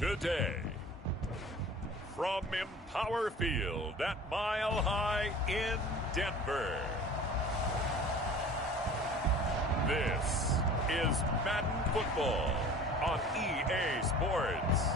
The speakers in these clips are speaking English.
Today, from Empower Field at Mile High in Denver, this is Madden Football on EA Sports.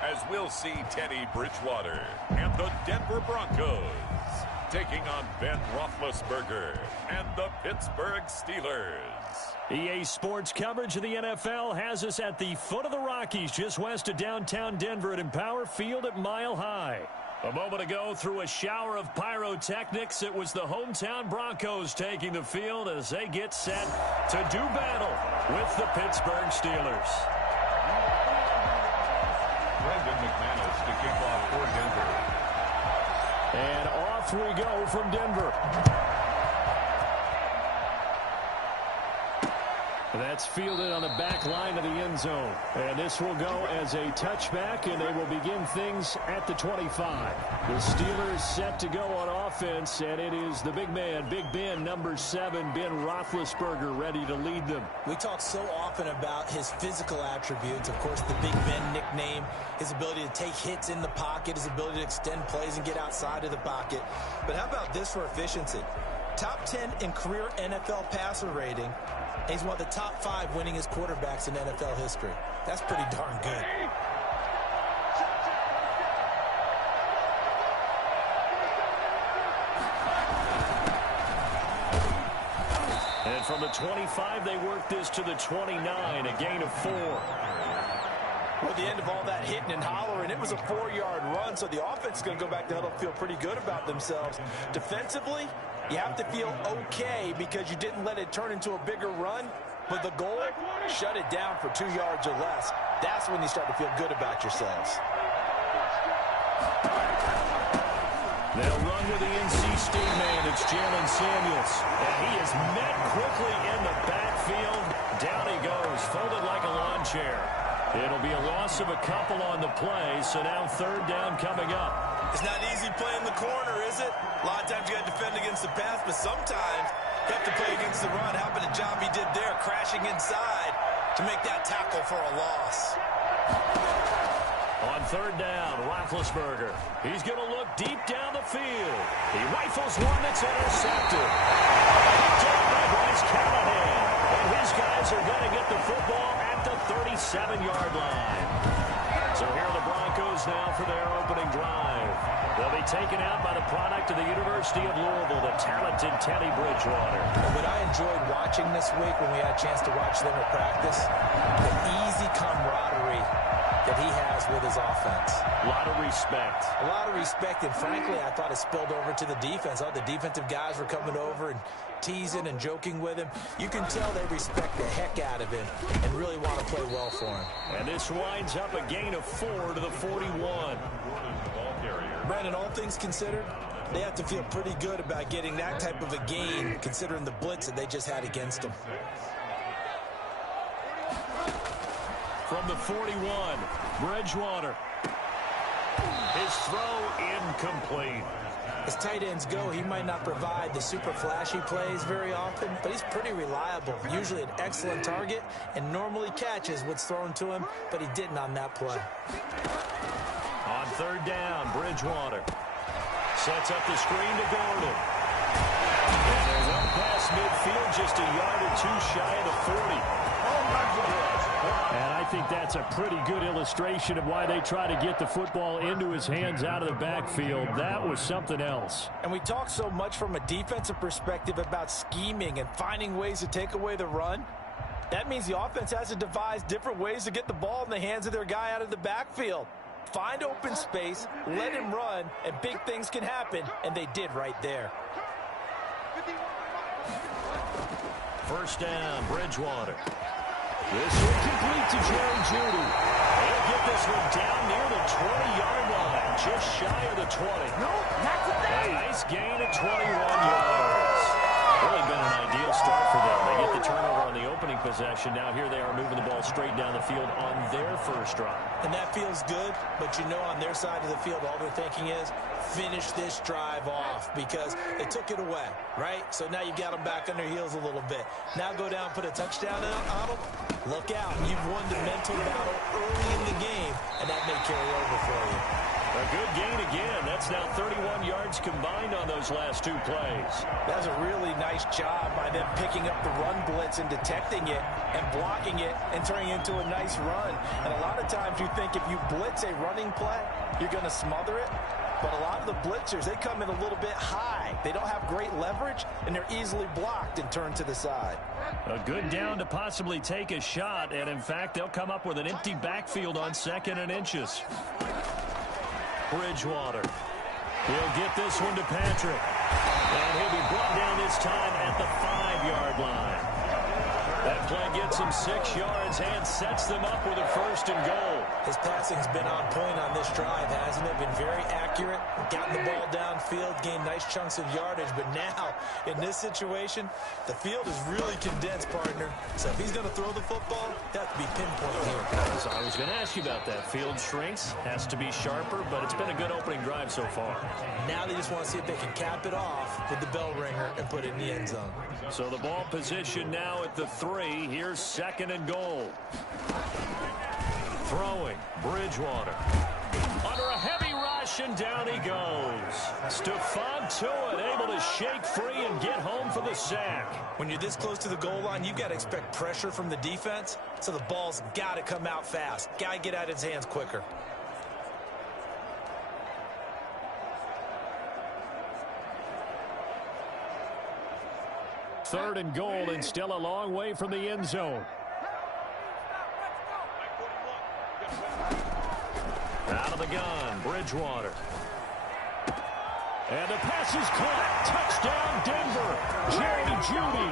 As we'll see Teddy Bridgewater and the Denver Broncos taking on Ben Roethlisberger and the Pittsburgh Steelers. EA Sports coverage of the NFL has us at the foot of the Rockies, just west of downtown Denver at Empower Field at Mile High. A moment ago, through a shower of pyrotechnics, it was the hometown Broncos taking the field as they get set to do battle with the Pittsburgh Steelers. McManus to kick off for Denver. And off we go from Denver. That's fielded on the back line of the end zone. And this will go as a touchback, and they will begin things at the 25. The Steelers set to go on offense, and it is the big man, Big Ben, number 7, Ben Roethlisberger, ready to lead them. We talk so often about his physical attributes. Of course, the Big Ben nickname, his ability to take hits in the pocket, his ability to extend plays and get outside of the pocket. But how about this for efficiency? Top 10 in career NFL passer rating. He's one of the top 5 winningest quarterbacks in NFL history. That's pretty darn good. And from the 25, they work this to the 29, a gain of 4. Well, at the end of all that hitting and hollering, it was a 4-yard run, so the offense is going to go back to huddle, feel pretty good about themselves. Defensively, you have to feel okay because you didn't let it turn into a bigger run, but the goal, shut it down for 2 yards or less. That's when you start to feel good about yourselves. They'll run with the NC State man. It's Jalen Samuels. And he is met quickly in the backfield. Down he goes, folded like a lawn chair. It'll be a loss of a couple on the play, so now 3rd down coming up. It's not easy playing the corner, is it? A lot of times you got to defend against the pass, but sometimes you have to play against the run. How about the job he did there, crashing inside to make that tackle for a loss? On 3rd down, Roethlisberger. He's going to look deep down the field. He rifles one that's intercepted. Down by Bryce Callahan. And his guys are going to get the football at the 37-yard line. So here are the Broncos now for their opening drive. They'll be taken out by the product of the University of Louisville, the talented Teddy Bridgewater. And what I enjoyed watching this week when we had a chance to watch them at practice, the easy camaraderie that he has with his offense. A lot of respect. A lot of respect, and frankly, I thought it spilled over to the defense. All the defensive guys were coming over and teasing and joking with him. You can tell they respect the heck out of him and really want to play well for him. And this winds up a gain of 4 to the 41. Brandon, all things considered, they have to feel pretty good about getting that type of a gain considering the blitz that they just had against them. From the 41, Bridgewater. His throw incomplete. As tight ends go, he might not provide the super flashy plays very often, but he's pretty reliable. Usually an excellent target and normally catches what's thrown to him, but he didn't on that play. On 3rd down, Bridgewater sets up the screen to Gordon. And they're well past midfield, just a yard or 2 shy of the 40. And I think that's a pretty good illustration of why they try to get the football into his hands out of the backfield. That was something else. And we talk so much from a defensive perspective about scheming and finding ways to take away the run. That means the offense has to devise different ways to get the ball in the hands of their guy out of the backfield. Find open space, let him run, and big things can happen, and they did right there. 1st down, Bridgewater. This will complete to Jerry Jeudy. He'll get this one down near the 20-yard line, just shy of the 20. No, not today. A nice gain of 21 yards. Really been an ideal start for them. They get the turnover on the opening possession. Now here they are moving the ball straight down the field on their first drive. And that feels good, but you know on their side of the field, all they're thinking is finish this drive off because they took it away, right? So now you got them back on their heels a little bit. Now go down, put a touchdown on them. Look out. You've won the mental battle early in the game, and that may carry over for you. A good gain again. That's now 31 yards combined on those last two plays. That's a really nice job by them picking up the run blitz and detecting it and blocking it and turning it into a nice run. And a lot of times you think if you blitz a running play, you're going to smother it. But a lot of the blitzers, they come in a little bit high. They don't have great leverage, and they're easily blocked and turned to the side. A good down to possibly take a shot, and in fact, they'll come up with an empty backfield on 2nd and inches. Bridgewater. He'll get this one to Patrick. And he'll be brought down this time at the 5-yard line. That play gets him 6 yards and sets them up with a 1st and goal. His passing's been on point on this drive, hasn't it? Been very accurate, gotten the ball downfield, gained nice chunks of yardage. But now, in this situation, the field is really condensed, partner. So if he's going to throw the football, that has to be pinpoint here. So I was going to ask you about that. Field shrinks, has to be sharper, but it's been a good opening drive so far. Now they just want to see if they can cap it off with the bell ringer and put it in the end zone. So the ball position now at the 3. Here's 2nd and goal. Throwing, Bridgewater. Under a heavy rush, and down he goes. Stephon Tuitt able to shake free and get home for the sack. When you're this close to the goal line, you've got to expect pressure from the defense, so the ball's got to come out fast. Got to get out of his hands quicker. Third and goal, and still a long way from the end zone. Out of the gun, Bridgewater. And the pass is caught. Touchdown, Denver. Jerry Jeudy.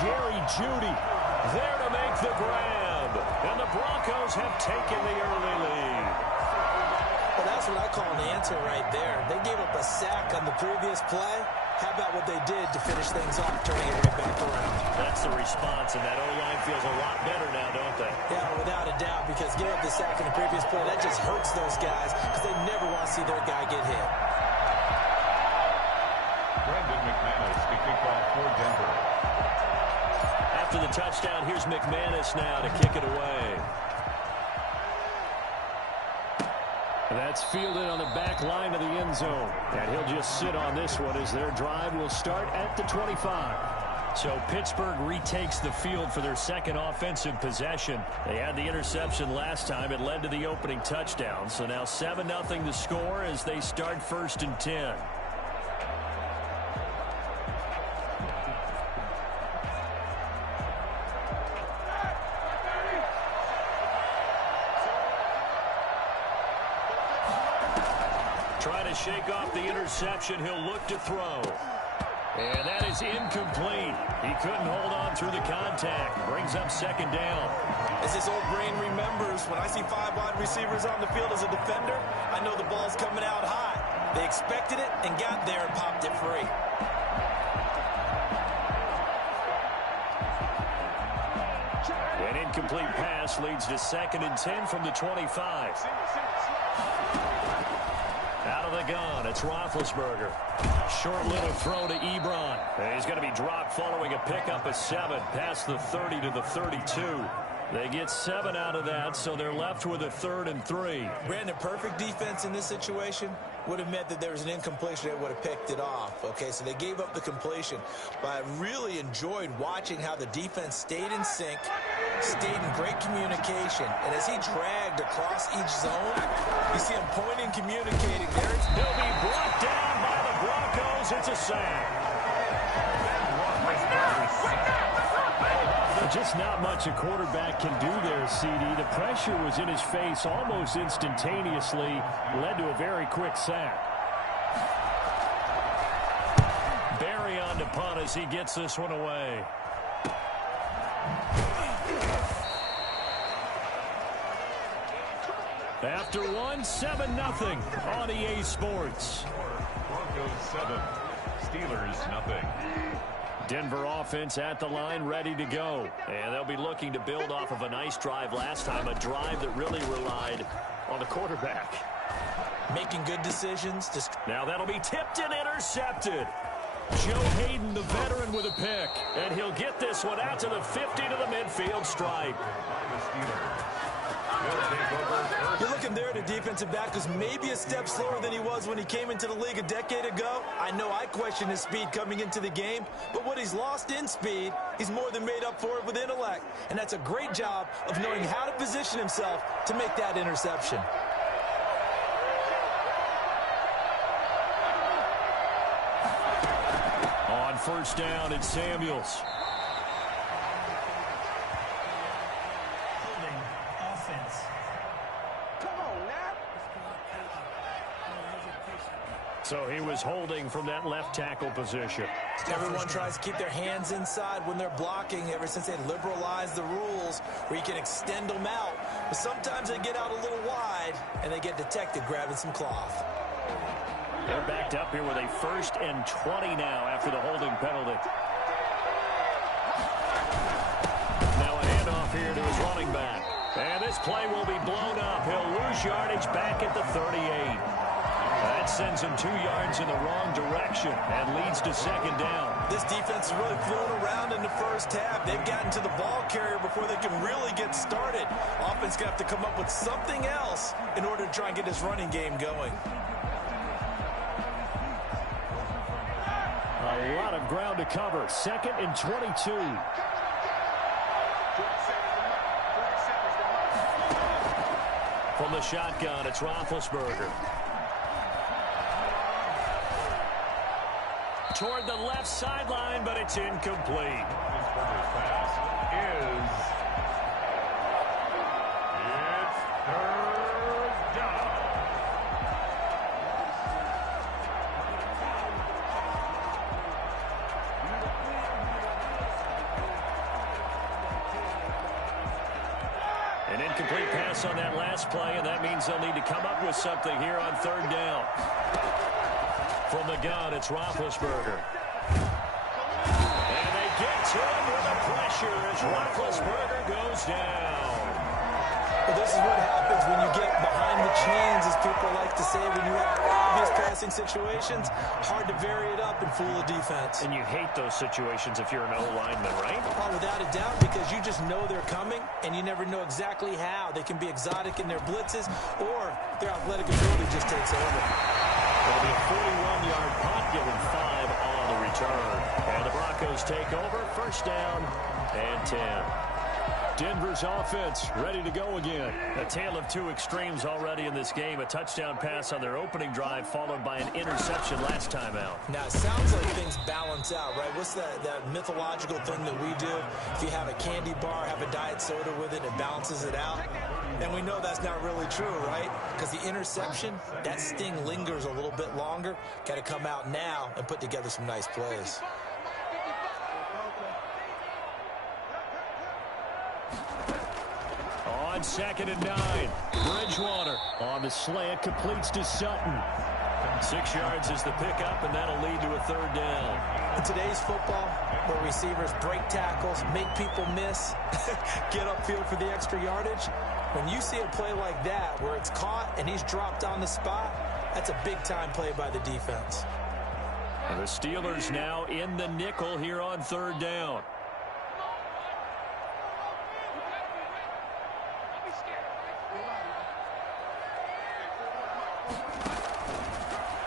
Jerry Jeudy there to make the grab. And the Broncos have taken the early lead. Well, that's what I call an answer right there. They gave up a sack on the previous play. How about what they did to finish things off, turning it right back around? That's the response, and that O-line feels a lot better now, don't they? Yeah, without a doubt, because giving up the sack in the previous play, that just hurts those guys because they never want to see their guy get hit. Brendan McManus, the kickoff for Denver. After the touchdown, here's McManus now to kick it away. That's fielded on the back line of the end zone. And he'll just sit on this one as their drive will start at the 25. So Pittsburgh retakes the field for their 2nd offensive possession. They had the interception last time. It led to the opening touchdown. So now 7-0 the score as they start 1st and 10. Trying to shake off the interception. He'll look to throw. And that is incomplete. He couldn't hold on through the contact. Brings up 2nd down. As this old brain remembers, when I see 5 wide receivers on the field as a defender, I know the ball's coming out high. They expected it and got there and popped it free. An incomplete pass leads to 2nd and 10 from the 25. Out of the gun, it's Roethlisberger. Short little throw to Ebron. He's going to be dropped following a pickup of 7 past the 30 to the 32. They get 7 out of that, so they're left with a 3rd and 3. Brandon, perfect defense in this situation would have meant that there was an incompletion that would have picked it off. Okay, so they gave up the completion. But I really enjoyed watching how the defense stayed in sync, stayed in great communication. And as he dragged across each zone, you see him pointing, communicating. He'll be brought down by the Broncos. It's a sack. Just not much a quarterback can do there, CD. The pressure was in his face almost instantaneously, led to a very quick sack. Barry on to punt as he gets this one away. After one, 7-0 on EA Sports. Broncos 7, Steelers 0. Denver offense at the line, ready to go. And they'll be looking to build off of a nice drive last time, a drive that really relied on the quarterback. Making good decisions. Now that'll be tipped and intercepted. Joe Hayden, the veteran, with a pick. And he'll get this one out to the 50 to the midfield stripe. You're looking there at a defensive back who's maybe a step slower than he was when he came into the league a decade ago. I know I questioned his speed coming into the game, but what he's lost in speed, he's more than made up for it with intellect. And that's a great job of knowing how to position himself to make that interception. On first down, it's Samuels. So he was holding from that left tackle position. Everyone tries to keep their hands inside when they're blocking ever since they liberalized the rules where you can extend them out. But sometimes they get out a little wide and they get detected grabbing some cloth. They're backed up here with a 1st and 20 now after the holding penalty. Now a handoff here to his running back. And this play will be blown up. He'll lose yardage back at the 38. That sends him 2 yards in the wrong direction and leads to 2nd down. This defense is really thrown around in the first half. They've gotten to the ball carrier before they can really get started. Offense going to have to come up with something else in order to try and get this running game going. A lot of ground to cover. 2nd and 22. From the shotgun, it's Roethlisberger. Toward the left sideline, but it's incomplete. Pass is it's 3rd down. An incomplete pass on that last play, and that means they'll need to come up with something here on 3rd down. From the gun, it's Roethlisberger. And they get to him with the pressure as Roethlisberger goes down. Well, this is what happens when you get behind the chains, as people like to say, when you have obvious passing situations. Hard to vary it up and fool the defense. And you hate those situations if you're an O-lineman, right? Oh, without a doubt, because you just know they're coming, and you never know exactly how. They can be exotic in their blitzes, or their athletic ability just takes over. It'll be a 41-yard punt, giving 5 on the return. And the Broncos take over, 1st down and 10. Denver's offense ready to go again. A tale of 2 extremes already in this game. A touchdown pass on their opening drive, followed by an interception last time out. Now, it sounds like things balance out, right? What's that mythological thing that we do? If you have a candy bar, have a diet soda with it, it balances it out. And we know that's not really true, right? Because the interception, that sting lingers a little bit longer. Got to come out now and put together some nice plays. On 2nd and 9, Bridgewater on the slant, completes to Sutton. 6 yards is the pickup, and that'll lead to a 3rd down. In today's football, where receivers break tackles, make people miss, get upfield for the extra yardage, when you see a play like that where it's caught and he's dropped on the spot, that's a big-time play by the defense. And the Steelers now in the nickel here on 3rd down.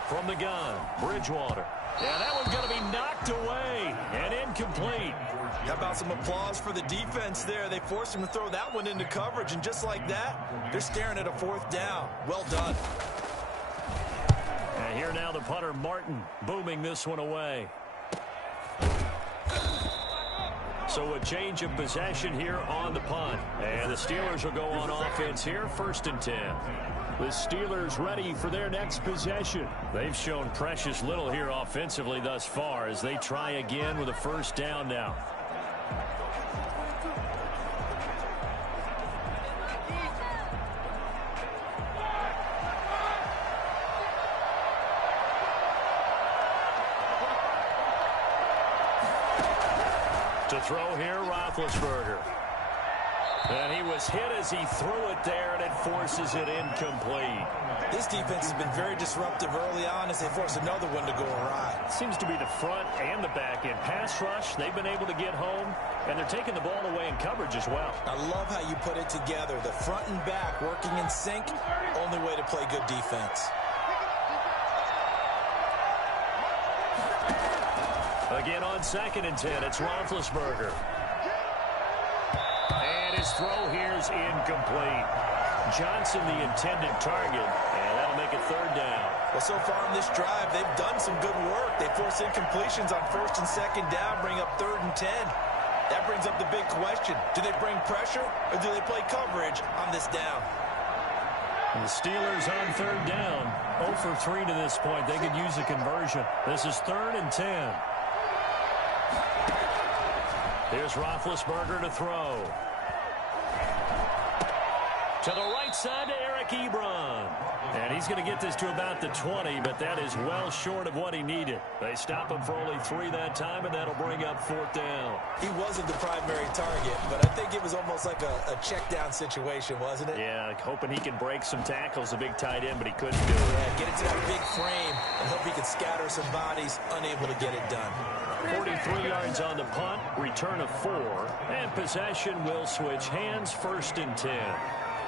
From the gun, Bridgewater. Yeah, that one's going to be knocked away and incomplete. How about some applause for the defense there? They forced him to throw that one into coverage, and just like that, they're staring at a 4th down. Well done. And here now the punter, Martin, booming this one away. So a change of possession here on the punt. And the Steelers will go on offense here, 1st and 10. The Steelers ready for their next possession. They've shown precious little here offensively thus far as they try again with a 1st down now. To throw here, Roethlisberger. And he was hit as he threw it there, and it forces it incomplete. This defense has been very disruptive early on as they force another one to go awry. Seems to be the front and the back end. Pass rush, they've been able to get home, and they're taking the ball away in coverage as well. I love how you put it together. The front and back working in sync, only way to play good defense. Again on 2nd and 10, it's Roethlisberger. And his throw here is incomplete. Johnson the intended target, and that'll make it 3rd down. Well, so far in this drive, they've done some good work. They force incompletions on 1st and 2nd down, bring up 3rd and 10. That brings up the big question. Do they bring pressure, or do they play coverage on this down? And the Steelers on 3rd down. 0 for 3 to this point. They could use a conversion. This is 3rd and 10. Here's Roethlisberger to throw. To the right side to Eric Ebron. And he's going to get this to about the 20, but that is well short of what he needed. They stop him for only 3 that time, and that'll bring up 4th down. He wasn't the primary target, but I think it was almost like a check down situation, wasn't it? Yeah, hoping he can break some tackles, a big tight end, but he couldn't do it. Yeah, get it to that big frame and hope he can scatter some bodies, unable to get it done. 43 yards on the punt, return of 4, and possession will switch hands, 1st and 10.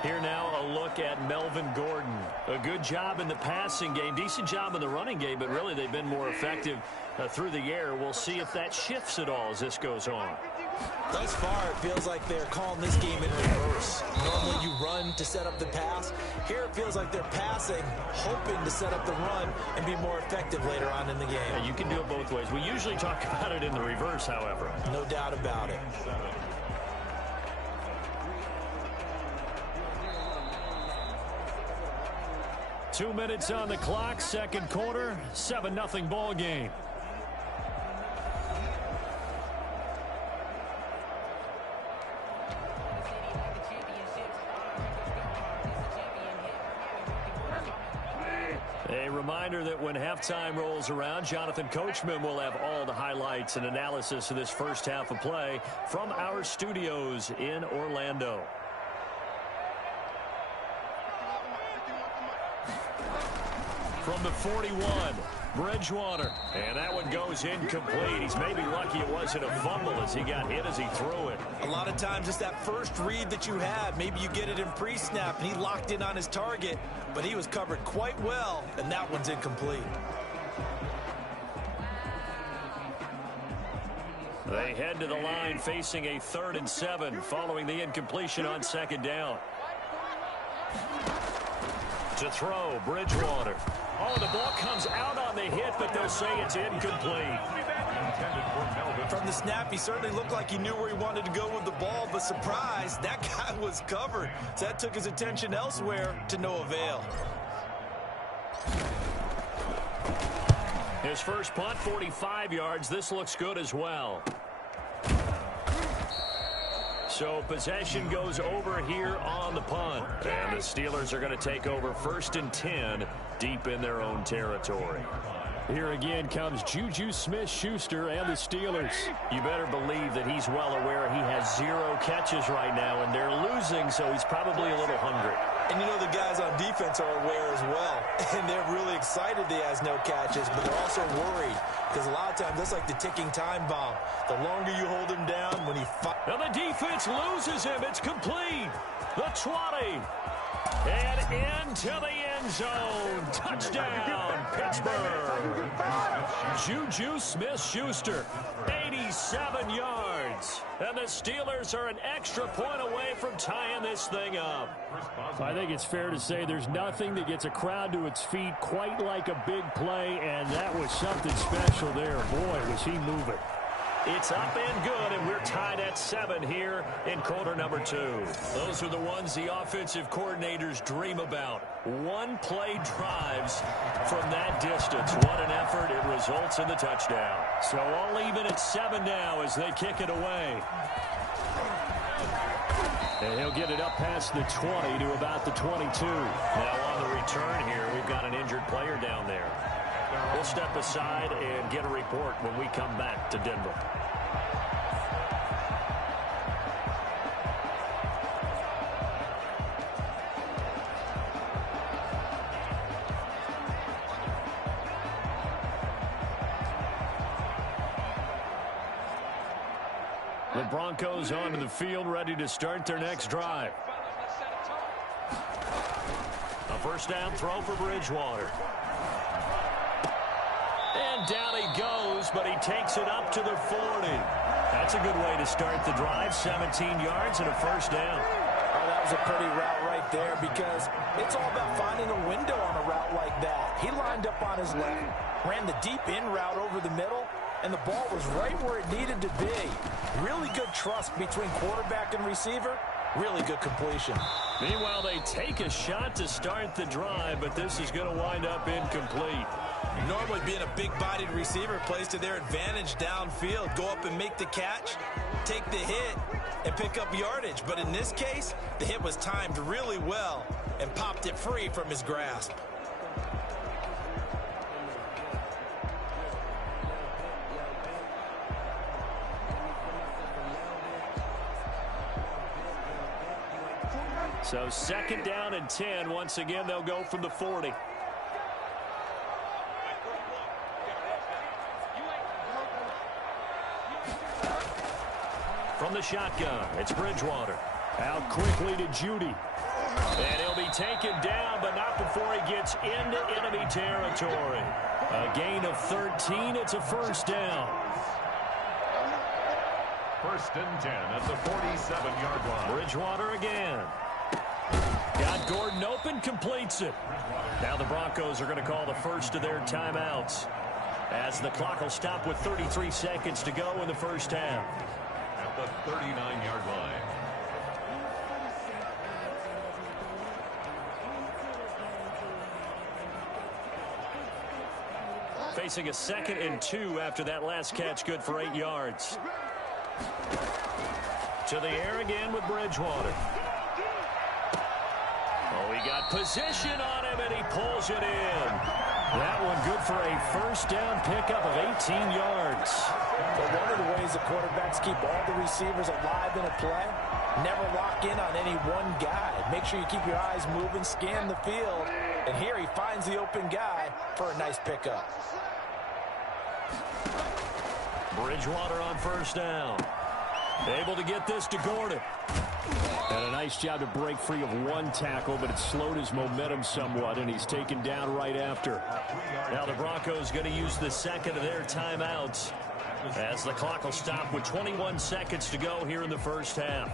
Here now a look at Melvin Gordon. A good job in the passing game, decent job in the running game, but really they've been more effective through the air. We'll see if that shifts at all as this goes on. Thus far, it feels like they're calling this game in reverse. Normally you run to set up the pass. Here it feels like they're passing, hoping to set up the run and be more effective later on in the game. Yeah, you can do it both ways. We usually talk about it in the reverse, however. No doubt about it. Two minutes on the clock, 2nd quarter, 7-0 ball game. A reminder that when halftime rolls around, Jonathan Coachman will have all the highlights and analysis of this first half of play from our studios in Orlando. From the 41, Bridgewater. And that one goes incomplete. He's maybe lucky it wasn't a fumble as he got hit as he threw it. A lot of times it's that first read that you have. Maybe you get it in pre-snap and he locked in on his target, but he was covered quite well, and that one's incomplete. They head to the line facing a 3rd and 7 following the incompletion on 2nd down. To throw, Bridgewater. Oh, the ball comes out on the hit, but they'll say it's incomplete. From the snap, he certainly looked like he knew where he wanted to go with the ball, but surprise, that guy was covered. So that took his attention elsewhere to no avail. His first punt, 45 yards. This looks good as well. So possession goes over here on the punt. And the Steelers are going to take over 1st and 10 deep in their own territory. Here again comes Juju Smith-Schuster and the Steelers. You better believe that he's well aware he has 0 catches right now, and they're losing, so he's probably a little hungry. And you know the guys on defense are aware as well. And they're really excited that he has no catches, but they're also worried. Because a lot of times, that's like the ticking time bomb. The longer you hold him down, when he... And the defense loses him. It's complete. The 20. And into the end zone. Touchdown, Pittsburgh. Juju Smith-Schuster, 87 yards. And the Steelers are an extra point away from tying this thing up. I think it's fair to say there's nothing that gets a crowd to its feet quite like a big play, and that was something special there. Boy, was he moving. It's up and good, and we're tied at 7 here in quarter number 2. Those are the ones the offensive coordinators dream about. One-play drives from that distance. What an effort. It results in the touchdown. So all even at 7 now as they kick it away. And he'll get it up past the 20 to about the 22. Now on the return here, we've got an injured player down there. We'll step aside and get a report when we come back to Denver. The Broncos onto the field, ready to start their next drive. A first down throw for Bridgewater. And down he goes, but he takes it up to the 40. That's a good way to start the drive. 17 yards and a first down. Oh, that was a pretty route right there because it's all about finding a window on a route like that. He lined up on his left, ran the deep in route over the middle, and the ball was right where it needed to be. Really good trust between quarterback and receiver. Really good completion. Meanwhile, they take a shot to start the drive, but this is going to wind up incomplete. Normally being a big-bodied receiver plays to their advantage downfield. Go up and make the catch, take the hit, and pick up yardage. But in this case, the hit was timed really well and popped it free from his grasp. So second down and 10. Once again, they'll go from the 40. From the shotgun, it's Bridgewater. Out quickly to Judy. And he'll be taken down, but not before he gets into enemy territory. A gain of 13. It's a first down. First and 10 at the 47-yard line. Bridgewater again. Got Gordon open, completes it. Now the Broncos are going to call the first of their timeouts as the clock will stop with 33 seconds to go in the first half. At the 39-yard line. Facing a 2nd and 2 after that last catch, good for 8 yards. To the air again with Bridgewater. Oh, he got position on him, and he pulls it in. That one good for a first down pickup of 18 yards. But one of the ways the quarterbacks keep all the receivers alive in a play, never lock in on any one guy. Make sure you keep your eyes moving, scan the field, and here he finds the open guy for a nice pickup. Bridgewater on first down. Able to get this to Gordon. And a nice job to break free of one tackle, but it slowed his momentum somewhat, and he's taken down right after. Now the Broncos going to use the second of their timeouts as the clock will stop with 21 seconds to go here in the first half.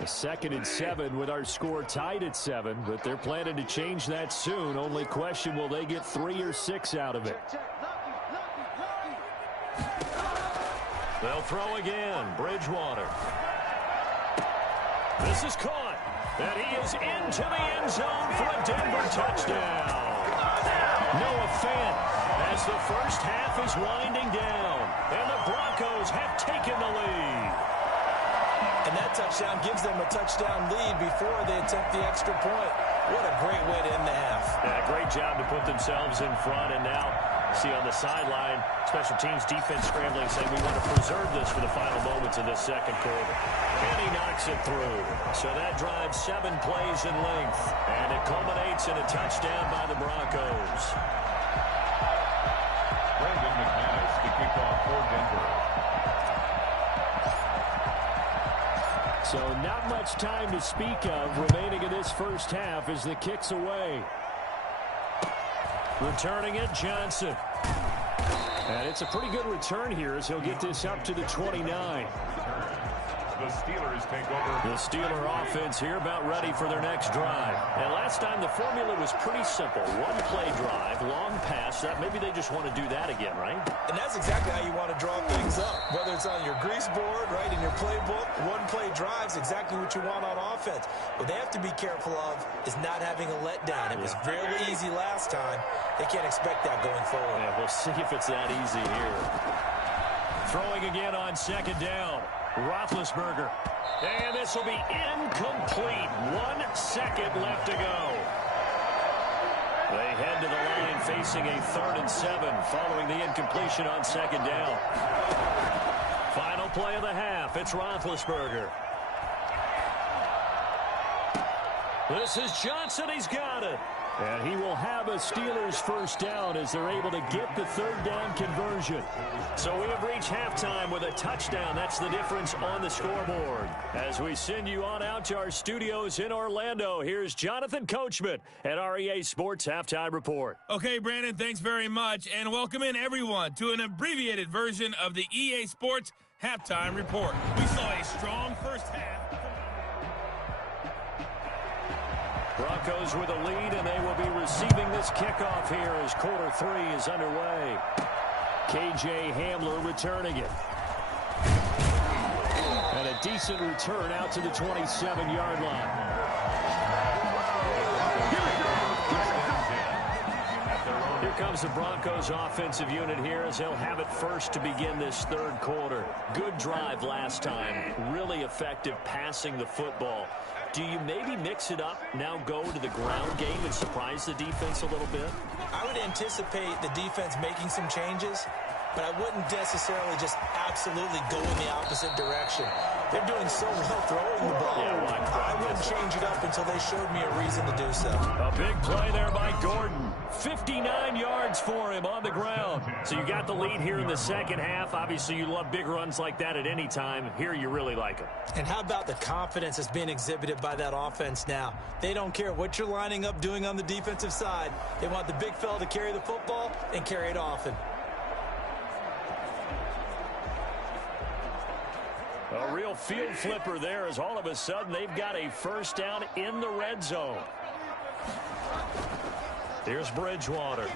A 2nd and 7 with our score tied at 7, but they're planning to change that soon. Only question, will they get 3 or 6 out of it? They'll throw again. Bridgewater. This is caught. And he is into the end zone for a Denver touchdown. Noah Fant as the first half is winding down. And the Broncos have taken the lead. And that touchdown gives them a touchdown lead before they attempt the extra point. What a great way to end the half. Yeah, great job to put themselves in front. And now, see on the sideline, special teams defense scrambling, saying we want to preserve this for the final moments of this second quarter. And he knocks it through. So that drives 7 plays in length. And it culminates in a touchdown by the Broncos. Brandon McManus to kick off for Denver. So not much time to speak of remaining in this first half as the kick's away. Returning it, Johnson. And it's a pretty good return here as he'll get this up to the 29. The Steelers take over. The Steeler offense here about ready for their next drive. And last time the formula was pretty simple. One play drive, long pass. That maybe they just want to do that again, right? And that's exactly how you want to draw things up. Whether it's on your grease board, right, in your playbook, one play drive is exactly what you want on offense. What they have to be careful of is not having a letdown. It was fairly easy last time. They can't expect that going forward. Yeah, we'll see if it's that easy here. Throwing again on second down. Roethlisberger. And this will be incomplete. 1 second left to go. They head to the line facing a 3rd and 7 following the incompletion on second down. Final play of the half. It's Roethlisberger. This is Johnson. He's got it. And he will have a Steelers first down as they're able to get the third down conversion. So we have reached halftime with a touchdown. That's the difference on the scoreboard. As we send you on out to our studios in Orlando, here's Jonathan Coachman at REA Sports Halftime Report. Okay, Brandon, thanks very much. And welcome in, everyone, to an abbreviated version of the EA Sports Halftime Report. We saw a strong first half. Broncos with a lead, and they will be receiving this kickoff here as quarter 3 is underway. KJ Hamler returning it. And a decent return out to the 27-yard line. Here comes the Broncos offensive unit here as they'll have it first to begin this third quarter. Good drive last time. Really effective passing the football. Do you maybe mix it up, now go to the ground game and surprise the defense a little bit? I would anticipate the defense making some changes, but I wouldn't necessarily just absolutely go in the opposite direction. They're doing so well throwing the ball. I wouldn't change it up until they showed me a reason to do so. A big play there by Gordon. 59 yards for him on the ground. So you got the lead here in the second half. Obviously, you love big runs like that at any time. Here, you really like them. And how about the confidence that's being exhibited by that offense now? They don't care what you're lining up doing on the defensive side. They want the big fella to carry the football and carry it often. A real field flipper there as all of a sudden they've got a first down in the red zone. Here's Bridgewater.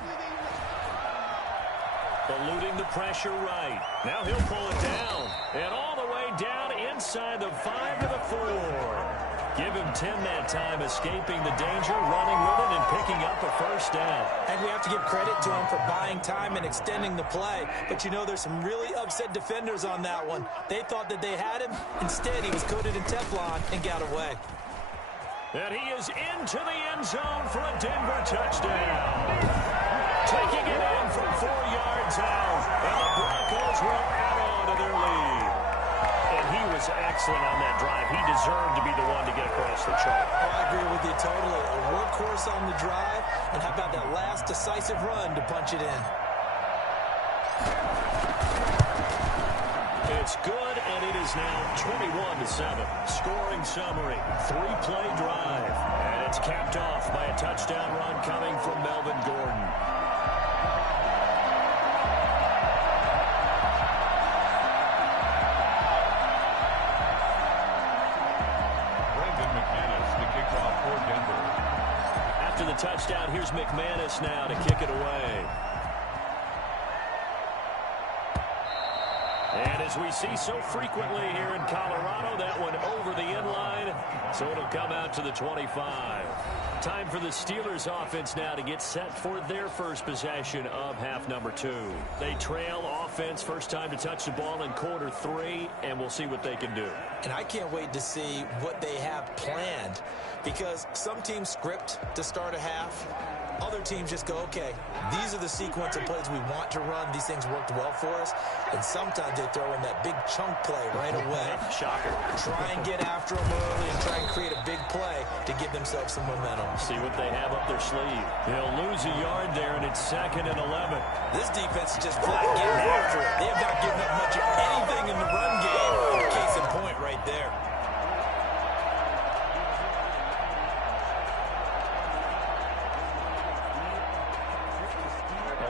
Eluding the pressure right. Now he'll pull it down. And all the way down inside the 5 to the 4. Give him 10 that time, escaping the danger, running with it, and picking up a first down. And we have to give credit to him for buying time and extending the play. But you know, there's some really upset defenders on that one. They thought that they had him. Instead, he was coated in Teflon and got away. And he is into the end zone for a Denver touchdown. Taking it in from 4 yards out. And the Broncos will add on to their lead. And he was excellent on that drive. He deserved to be the one to get across the chalk. Oh, I agree with you totally. A workhorse on the drive. And how about that last decisive run to punch it in? It's good, and it is now 21-7. Scoring summary, 3-play drive. And it's capped off by a touchdown run coming from Melvin Gordon. After the touchdown, here's McManus now to kick it away. And as we see so frequently here in Colorado, that one over the end line, so it'll come out to the 25. Time for the Steelers offense now to get set for their first possession of half number 2. They trail offense, first time to touch the ball in quarter 3, and we'll see what they can do. And I can't wait to see what they have planned, because some teams script to start a half. Other teams just go, okay, these are the sequence of plays we want to run. These things worked well for us. And sometimes they throw in that big chunk play right away. Shocker. Try and get after them early and try and create a big play to give themselves some momentum. See what they have up their sleeve. They'll lose a yard there, and it's 2nd and 11. This defense is just flat getting after it. They have not given up much of anything in the run game. Case in point right there.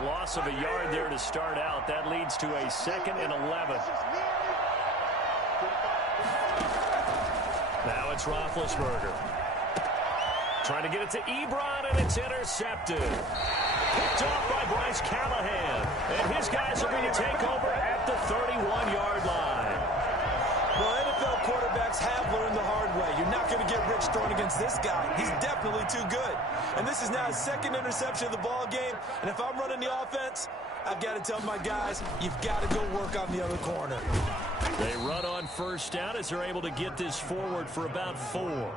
Loss of a yard there to start out. That leads to a 2nd and 11. Now it's Roethlisberger. Trying to get it to Ebron, and it's intercepted. Picked off by Bryce Callahan. And his guys are going to take over at the 31-yard line. Well, NFL quarterbacks have learned the hard way. You're not going to get rich throwing against this guy. He's definitely too good. And this is now his 2nd interception of the ball game. And if I'm running the offense, I've got to tell my guys, you've got to go work on the other corner. They run on first down as they're able to get this forward for about 4.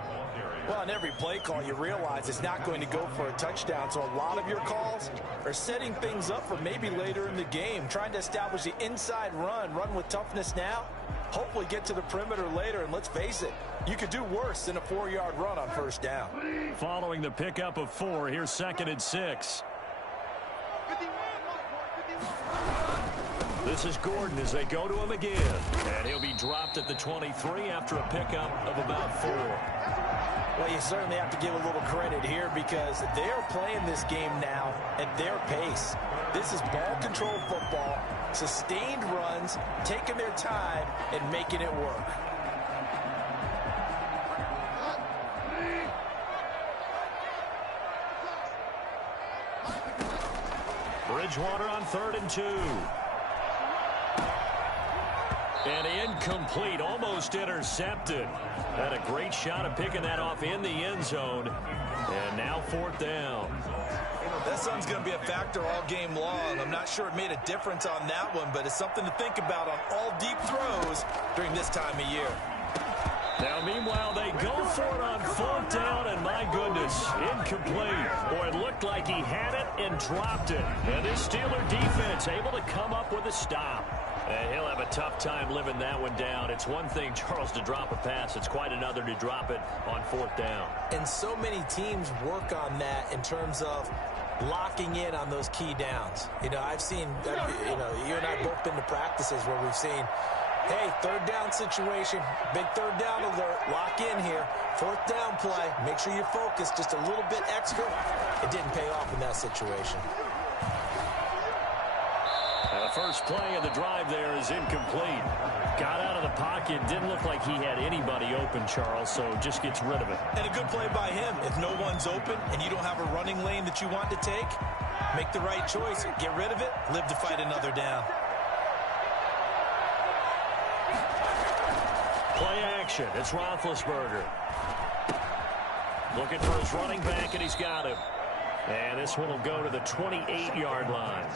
Well, on every play call, you realize it's not going to go for a touchdown. So a lot of your calls are setting things up for maybe later in the game, trying to establish the inside run with toughness now, hopefully get to the perimeter later, and let's face it, you could do worse than a 4-yard run on first down. Following the pickup of 4, here's 2nd and 6. This is Gordon as they go to him again. And he'll be dropped at the 23 after a pickup of about 4. Well, you certainly have to give a little credit here because they're playing this game now at their pace. This is ball control football, sustained runs, taking their time and making it work. Bridgewater on 3rd and 2. And incomplete, almost intercepted. Had a great shot of picking that off in the end zone. And now 4th down. That sun's going to be a factor all game long. I'm not sure it made a difference on that one, but it's something to think about on all deep throws during this time of year. Now, meanwhile, they go for it on 4th down, and my goodness, incomplete. Boy, it looked like he had it and dropped it. And this Steeler defense able to come up with a stop. And he'll have a tough time living that one down. It's one thing, Charles, to drop a pass. It's quite another to drop it on 4th down. And so many teams work on that in terms of locking in on those key downs. You know, I've seen, you and I both been to practices where we've seen, hey, 3rd down situation, big 3rd down alert, lock in here, 4th down play, make sure you focus just a little bit extra. It didn't pay off in that situation. The first play of the drive there is incomplete. Got out of the pocket, didn't look like he had anybody open, Charles, so just gets rid of it. And a good play by him. If no one's open and you don't have a running lane that you want to take, make the right choice, get rid of it, live to fight another down. Play action. It's Roethlisberger. Looking for his running back, and he's got him. And this one will go to the 28-yard line.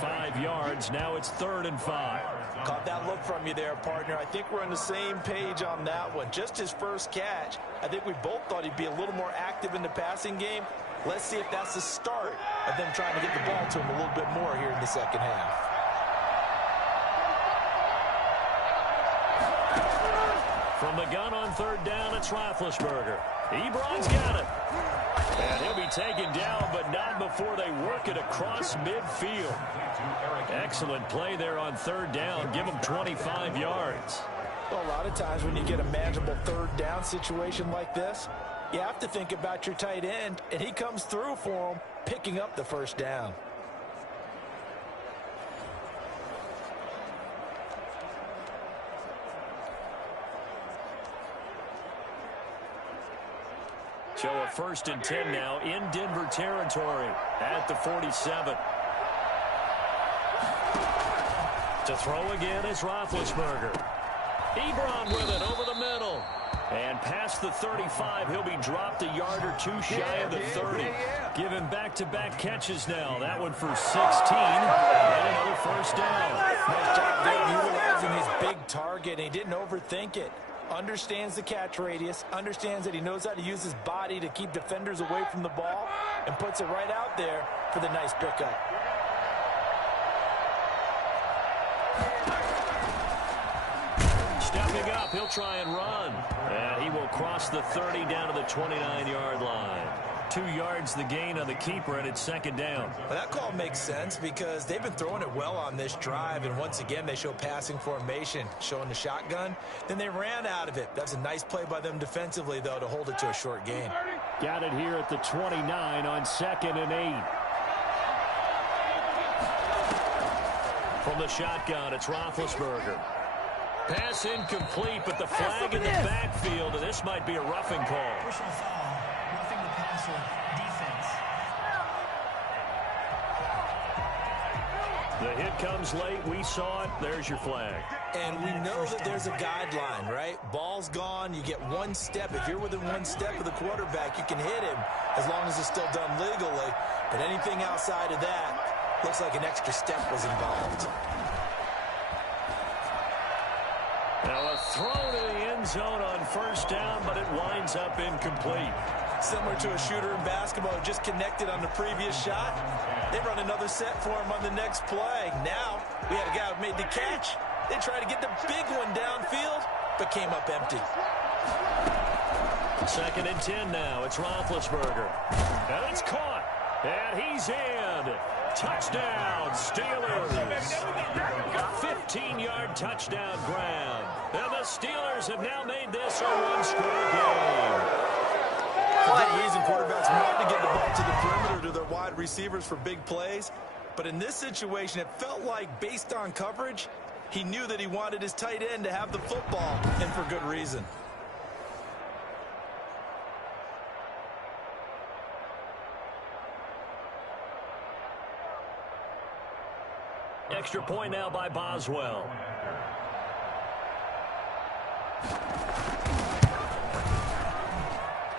5 yards. Now it's 3rd and 5. Caught that look from you there, partner. I think we're on the same page on that one. Just his first catch. I think we both thought he'd be a little more active in the passing game. Let's see if that's the start of them trying to get the ball to him a little bit more here in the second half. From the gun on 3rd down, it's Roethlisberger. Ebron's got it. And he'll be taken down, but not before they work it across midfield. Excellent play there on 3rd down. Give him 25 yards. Well, a lot of times when you get a manageable 3rd down situation like this, you have to think about your tight end, and he comes through for him, picking up the first down. So a 1st and 10 now in Denver territory at the 47. To throw again is Roethlisberger. Ebron with it over the middle. And past the 35, he'll be dropped a yard or 2 shy of the 30. Give him back-to-back catches now. That one for 16. And another first down. Nice job there utilizing his big target, and he didn't overthink it. Understands the catch radius, understands that he knows how to use his body to keep defenders away from the ball, and puts it right out there for the nice pickup. Stepping up, he'll try and run. And he will cross the 30 down to the 29-yard line. 2 yards the gain on the keeper, and it's 2nd down. Well, that call makes sense because they've been throwing it well on this drive, and once again they show passing formation, showing the shotgun. Then they ran out of it. That's a nice play by them defensively, though, to hold it to a short gain. Got it here at the 29 on 2nd and 8. From the shotgun, it's Roethlisberger. Pass incomplete, but the flag in the backfield, and this might be a roughing call. Personal foul, roughing the passer, defense. The hit comes late. We saw it. There's your flag. And we know that there's a guideline, right? Ball's gone. You get 1 step. If you're within 1 step of the quarterback, you can hit him as long as it's still done legally. But anything outside of that looks like an extra step was involved. Now a throw to the end zone on first down, but it winds up incomplete. Similar to a shooter in basketball who just connected on the previous shot. They run another set for him on the next play. Now we had a guy who made the catch, They tried to get the big one downfield, but came up empty. 2nd and 10 now. It's Roethlisberger. And it's caught. And he's in. Touchdown, Steelers. 15-yard touchdown grab. And the Steelers have now made this a one-score game. For good reason, quarterbacks want to get the ball to the perimeter to their wide receivers for big plays. But in this situation, it felt like, based on coverage, he knew that he wanted his tight end to have the football, and for good reason. Extra point now by Boswell.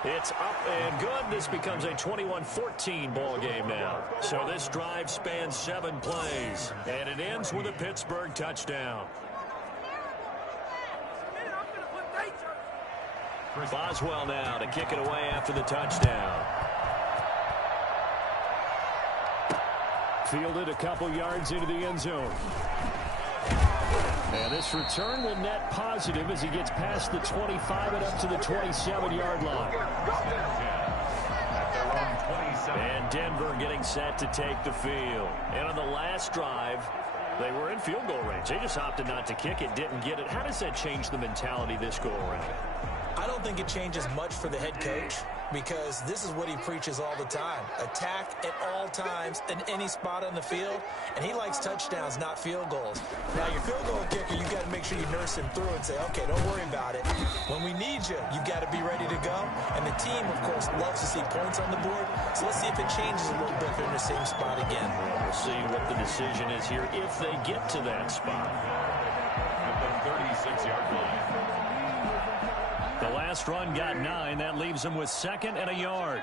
It's up and good. This becomes a 21-14 ball game now. So this drive spans 7 plays, and it ends with a Pittsburgh touchdown. Boswell now to kick it away after the touchdown. Fielded a couple yards into the end zone. And this return will net positive as he gets past the 25 and up to the 27-yard line. And Denver getting set to take the field. And on the last drive, they were in field goal range. They just opted not to kick it, didn't get it. How does that change the mentality this go around? I don't think it changes much for the head coach, because this is what he preaches all the time. Attack at all times in any spot on the field, and he likes touchdowns, not field goals. Now, your field goal kicker, you've got to make sure you nurse him through and say, okay, don't worry about it. When we need you, you've got to be ready to go. And the team, of course, loves to see points on the board. So let's see if it changes a little bit if they're in the same spot again. We'll see what the decision is here if they get to that spot. At the 36-yard line. The last run got 9. That leaves them with 2nd and a yard.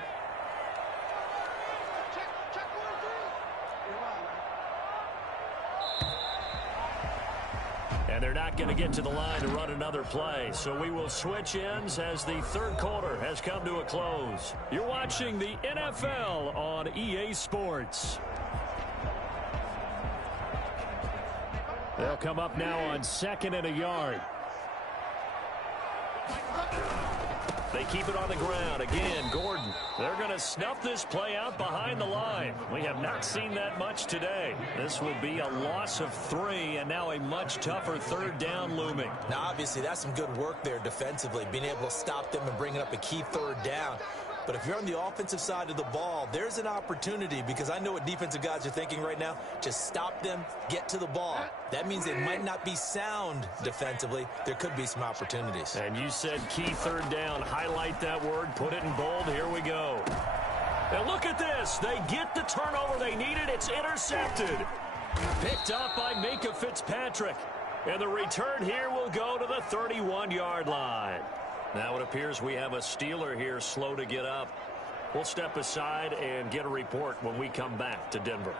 And they're not going to get to the line to run another play. So we will switch ends as the third quarter has come to a close. You're watching the NFL on EA Sports. They'll come up now on 2nd and a yard. They keep it on the ground. Again, Gordon. They're going to snuff this play out behind the line. We have not seen that much today. This will be a loss of 3, and now a much tougher 3rd down looming. Now, obviously, that's some good work there defensively, being able to stop them and bringing up a key 3rd down. But if you're on the offensive side of the ball, there's an opportunity, because I know what defensive guys are thinking right now. Just stop them, get to the ball. That means they might not be sound defensively. There could be some opportunities. And you said key 3rd down. Highlight that word. Put it in bold. Here we go. And look at this. They get the turnover they needed. It's intercepted. Picked up by Minka Fitzpatrick. And the return here will go to the 31-yard line. Now it appears we have a Steeler here slow to get up. We'll step aside and get a report when we come back to Denver.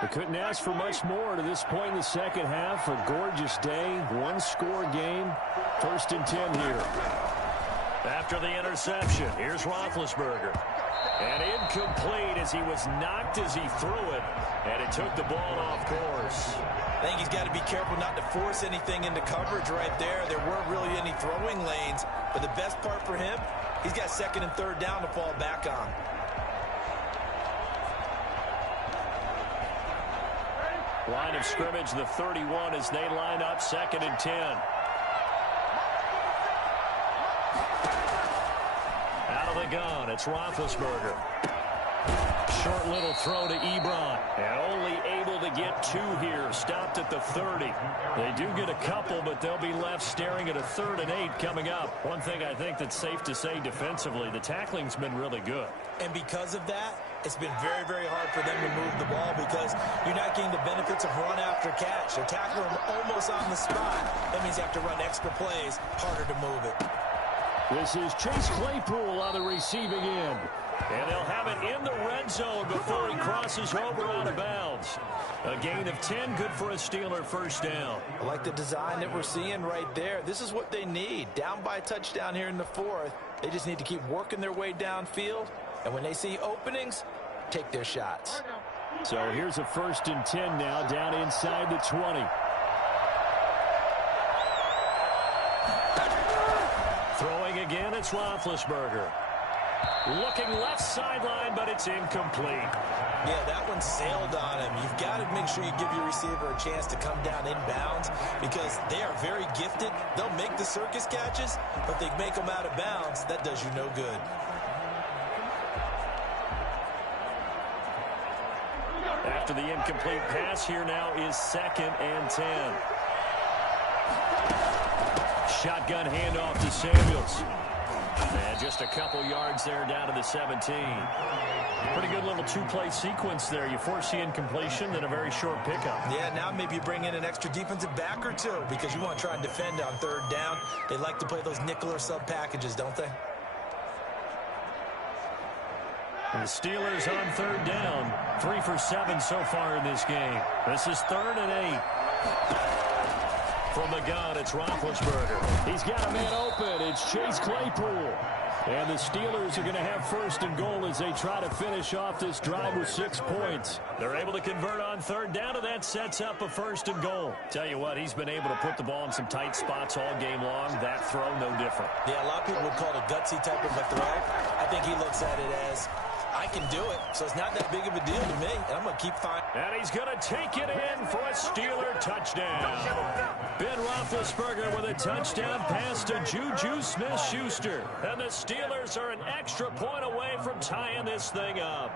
We couldn't ask for much more to this point in the second half. A gorgeous day, one-score game. 1st and 10 here. After the interception, here's Roethlisberger. And incomplete as he was knocked as he threw it. And it took the ball off course. I think he's got to be careful not to force anything into coverage right there. There weren't really any throwing lanes. But the best part for him, he's got 2nd and 3rd down to fall back on. Line of scrimmage, the 31, as they line up 2nd and 10. Out of the gun, it's Roethlisberger. Short little throw to Ebron. And only able to get 2 here. Stopped at the 30. They do get a couple, but they'll be left staring at a 3rd and 8 coming up. One thing I think that's safe to say defensively, the tackling's been really good. And because of that, it's been very, very hard for them to move the ball, because you're not getting the benefits of run after catch. They're tackling them almost on the spot. That means you have to run extra plays, harder to move it. This is Chase Claypool on the receiving end. And they'll have it in the red zone before he crosses over out of bounds. A gain of 10, good for a Steeler 1st down. I like the design that we're seeing right there. This is what they need. Down by a touchdown here in the 4th. They just need to keep working their way downfield. And when they see openings, take their shots. So here's a 1st and 10 now, down inside the 20. Throwing again, it's Roethlisberger. Looking left sideline, but it's incomplete. Yeah, that one sailed on him. You've got to make sure you give your receiver a chance to come down inbounds because they are very gifted. They'll make the circus catches, but they make them out of bounds. That does you no good. After the incomplete pass, here now is 2nd and 10. Shotgun handoff to Samuels. And just a couple yards there down to the 17. Pretty good little two-play sequence there. You force the incompletion, then a very short pickup. Yeah, now maybe you bring in an extra defensive back or two because you want to try and defend on 3rd down. They like to play those nickel or sub packages, don't they? And the Steelers on 3rd down. 3 for 7 so far in this game. This is 3rd and 8. From the gun, it's Roethlisberger. He's got a man open. It's Chase Claypool. And the Steelers are going to have 1st and goal as they try to finish off this drive with 6 points. They're able to convert on 3rd down, and that sets up a 1st and goal. Tell you what, he's been able to put the ball in some tight spots all game long. That throw, no different. Yeah, a lot of people would call it a gutsy type of a throw. I think he looks at it as, I can do it, so it's not that big of a deal to me, and I'm going to keep fine. And he's going to take it in for a Steeler touchdown. Ben Roethlisberger with a touchdown pass to Juju Smith-Schuster. And the Steelers are an extra point away from tying this thing up.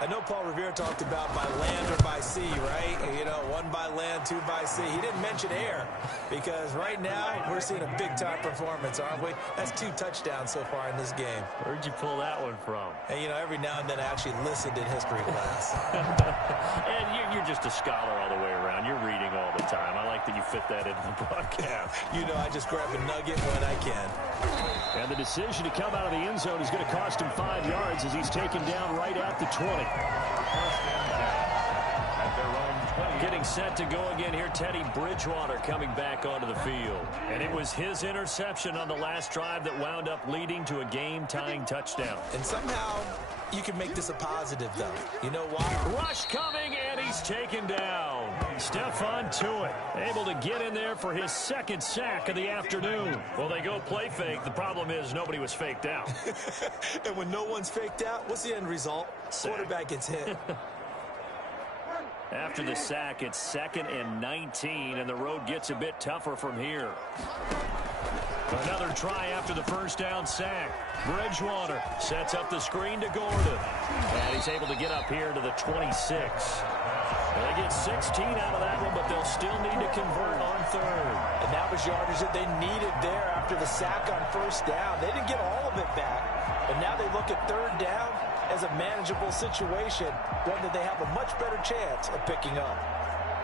I know Paul Revere talked about by land or by sea, right? You know, 1 by land, 2 by sea. He didn't mention air because right now we're seeing a big-time performance, aren't we? That's 2 touchdowns so far in this game. Where'd you pull that one from? And, you know, every now and then I actually listened in history class. And you're just a scholar all the way around. You're reading all the time. I like that you fit that into the broadcast. You know, I just grab a nugget when I can. And the decision to come out of the end zone is going to cost him 5 yards as he's taken down right at the 20. Getting set to go again here, Teddy Bridgewater coming back onto the field. And it was his interception on the last drive that wound up leading to a game-tying touchdown. And somehow you can make this a positive, though. You know why? Rush coming, and he's taken down. Stephon Tuitt able to get in there for his 2nd sack of the afternoon. Well, they go play fake. The problem is nobody was faked out. And when no one's faked out, what's the end result? Sack. Quarterback gets hit. After the sack, it's 2nd and 19, and the road gets a bit tougher from here. Another try after the 1st down sack. Bridgewater sets up the screen to Gordon. And he's able to get up here to the 26. They get 16 out of that one, but they'll still need to convert on 3rd. And that was yardage that they needed there after the sack on 1st down. They didn't get all of it back, but now they look at 3rd down as a manageable situation, one that they have a much better chance of picking up.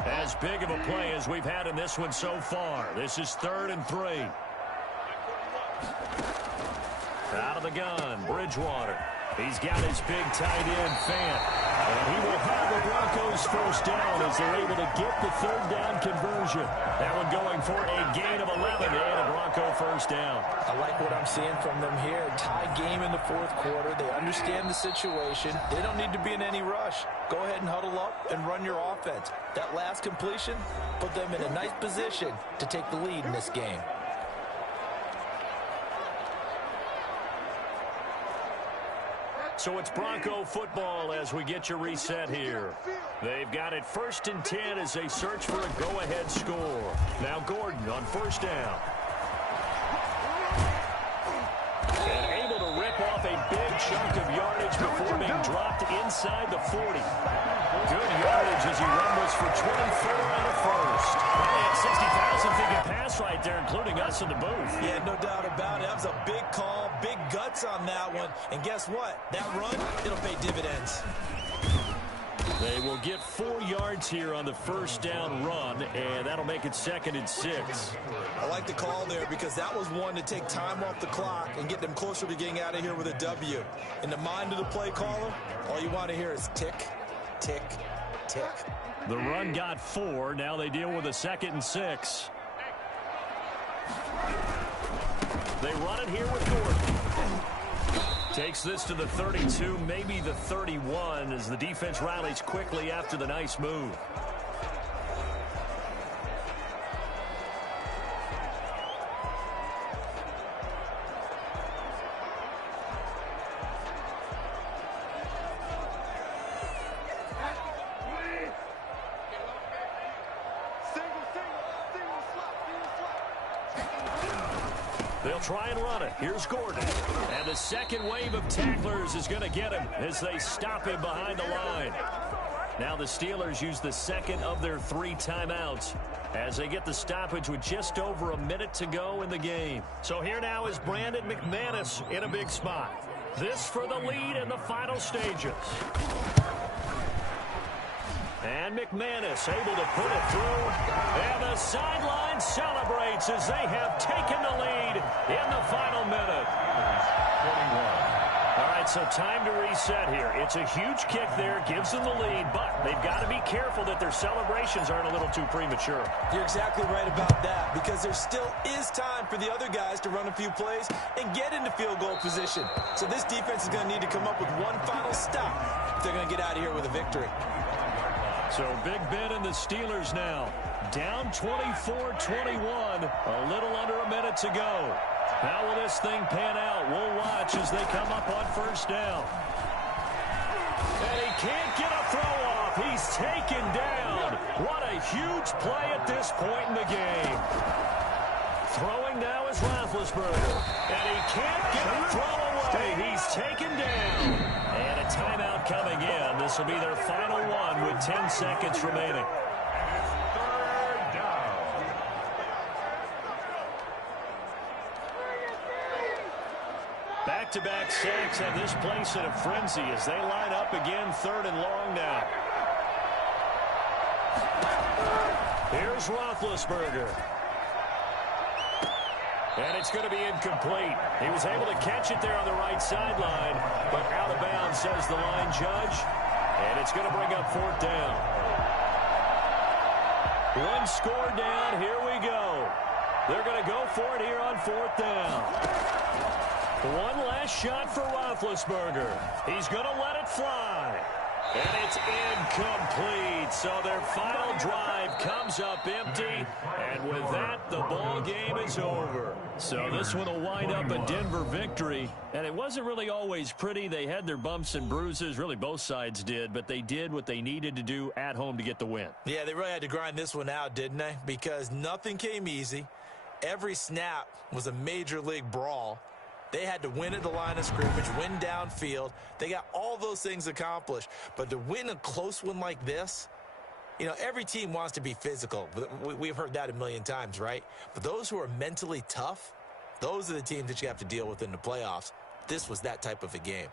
As big of a play as we've had in this one so far. This is 3rd and 3. Out of the gun, Bridgewater. He's got his big tight end, Fant. And he will have the Broncos 1st down as they're able to get the 3rd down conversion. That one going for a gain of 11 and a Bronco 1st down. I like what I'm seeing from them here. Tie game in the 4th quarter. They understand the situation. They don't need to be in any rush. Go ahead and huddle up and run your offense. That last completion put them in a nice position to take the lead in this game. So it's Bronco football as we get you reset here. They've got it 1st and 10 as they search for a go-ahead score. Now Gordon on 1st down. And able to rip off a big chunk of yardage before being dropped inside the 40. Good yardage as he rumbles for 24 and a 1st. And 60,000-figure pass right there, including us in the booth. Yeah, no doubt about it. That was a big call, big guts on that one. And guess what? That run, it'll pay dividends. They will get 4 yards here on the 1st down run, and that'll make it 2nd and 6. I like the call there because that was one to take time off the clock and get them closer to getting out of here with a W. In the mind of the play caller, all you want to hear is tick, tick, tick. The run got 4. Now they deal with a 2nd and 6. They run it here with Gordon. Takes this to the 32, maybe the 31, as the defense rallies quickly after the nice move. They'll try and run it. Here's Gordon. And the second wave of tacklers is going to get him as they stop him behind the line. Now the Steelers use the second of their 3 timeouts as they get the stoppage with just over a minute to go in the game. So here now is Brandon McManus in a big spot. This for the lead in the final stages. And McManus able to put it through. And the sideline celebrates as they have taken the lead in the final minute. 41. All right, so time to reset here. It's a huge kick there, gives them the lead, but they've got to be careful that their celebrations aren't a little too premature. You're exactly right about that, because there still is time for the other guys to run a few plays and get into field goal position. So this defense is going to need to come up with one final stop if they're going to get out of here with a victory. So Big Ben and the Steelers now down 24-21, a little under a minute to go. How will this thing pan out? We'll watch as they come up on first down. And he can't get a throw off. He's taken down. What a huge play at this point in the game. Throwing now is Roethlisberger. And he can't get a throw away. He's taken down. And a timeout coming in. This will be their final one with 10 seconds remaining. Back-to-back sacks have this place in a frenzy as they line up again, 3rd and long now. Here's Roethlisberger. And it's going to be incomplete. He was able to catch it there on the right sideline, but out of bounds, says the line judge. And it's going to bring up 4th down. One score down. Here we go. They're going to go for it here on 4th down. One last shot for Roethlisberger. He's going to let it fly. And it's incomplete. So their final drive comes up empty. And with that, the ball game is over. So this one will wind up a Denver victory. And it wasn't really always pretty. They had their bumps and bruises. Really, both sides did. But they did what they needed to do at home to get the win. Yeah, they really had to grind this one out, didn't they? Because nothing came easy. Every snap was a major league brawl. They had to win at the line of scrimmage, win downfield. They got all those things accomplished. But to win a close one like this, you know, every team wants to be physical. We've heard that a million times, right? But those who are mentally tough, those are the teams that you have to deal with in the playoffs. This was that type of a game.